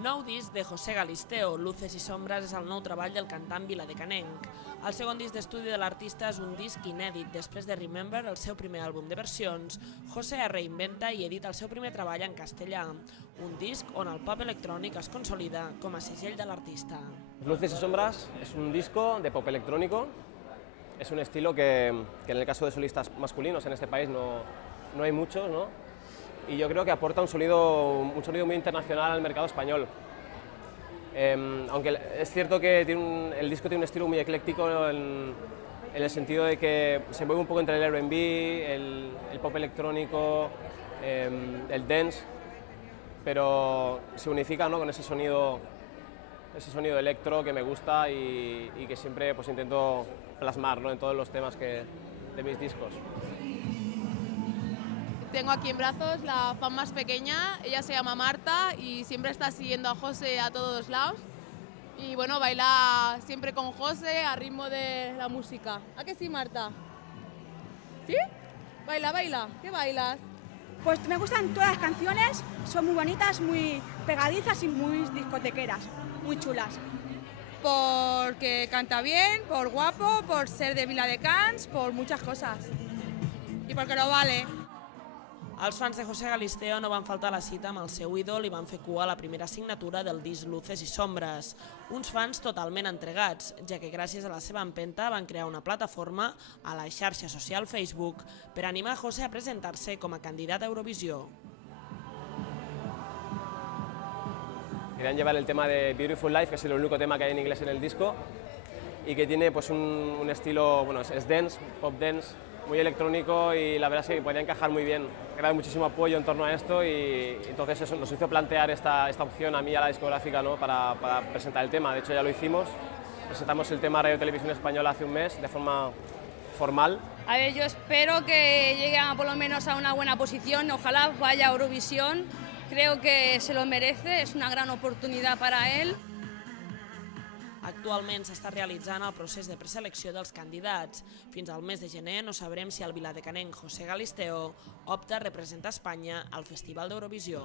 Nou disc de José Galisteo, Luces y Sombras, és el nou treball del cantant viladecanenc. El segon disc d'estudi de l'artista és un disc inèdit. Després de Remember, el seu primer àlbum de versions, José es reinventa i edita el seu primer treball en castellà. Un disc on el pop electrònic es consolida com a segell de l'artista. Luces y Sombras es un disco de pop electrónico. Es un estilo que en el caso de solistas masculinos en este país no hay muchos, ¿no? Y yo creo que aporta un sonido muy internacional al mercado español. Aunque es cierto que el disco tiene un estilo muy ecléctico en el sentido de que se mueve un poco entre el R&B, el pop electrónico, el dance, pero se unifica, ¿no?, con ese sonido electro que me gusta y que siempre pues, intento plasmar, ¿no?, en todos los temas de mis discos. Tengo aquí en brazos la fan más pequeña, ella se llama Marta y siempre está siguiendo a José a todos lados. Y bueno, baila siempre con José a ritmo de la música. ¿A que sí, Marta? ¿Sí? Baila, baila. ¿Qué bailas? Pues me gustan todas las canciones, son muy bonitas, muy pegadizas y muy discotequeras, muy chulas. Porque canta bien, por guapo, por ser de Viladecans, por muchas cosas. Y porque lo vale. Els fans de José Galisteo no van faltar a la cita amb el seu ídol i van fer cua a la primera signatura del disc Luces y Sombras. Uns fans totalment entregats, ja que gràcies a la seva empenta van crear una plataforma a la xarxa social Facebook per animar a José a presentar-se com a candidat a Eurovisió. Querían llevar el tema de Beautiful Life, que es el único tema que hay en inglés en el disco, y que tiene pues, un estilo, bueno, es dance, pop dance, muy electrónico, y la verdad es que podía encajar muy bien. Era muchísimo apoyo en torno a esto y entonces eso nos hizo plantear esta opción a mí y a la discográfica, ¿no?, para presentar el tema. De hecho ya lo hicimos, presentamos el tema a Radio Televisión Española hace un mes de forma formal. A ver, yo espero que llegue por lo menos a una buena posición, ojalá vaya a Eurovisión, creo que se lo merece, es una gran oportunidad para él. Actualment s'està realitzant el procés de preselecció dels candidats. Fins al mes de gener no sabrem si el viladecanenc José Galisteo opta a representar Espanya al Festival d'Eurovisió.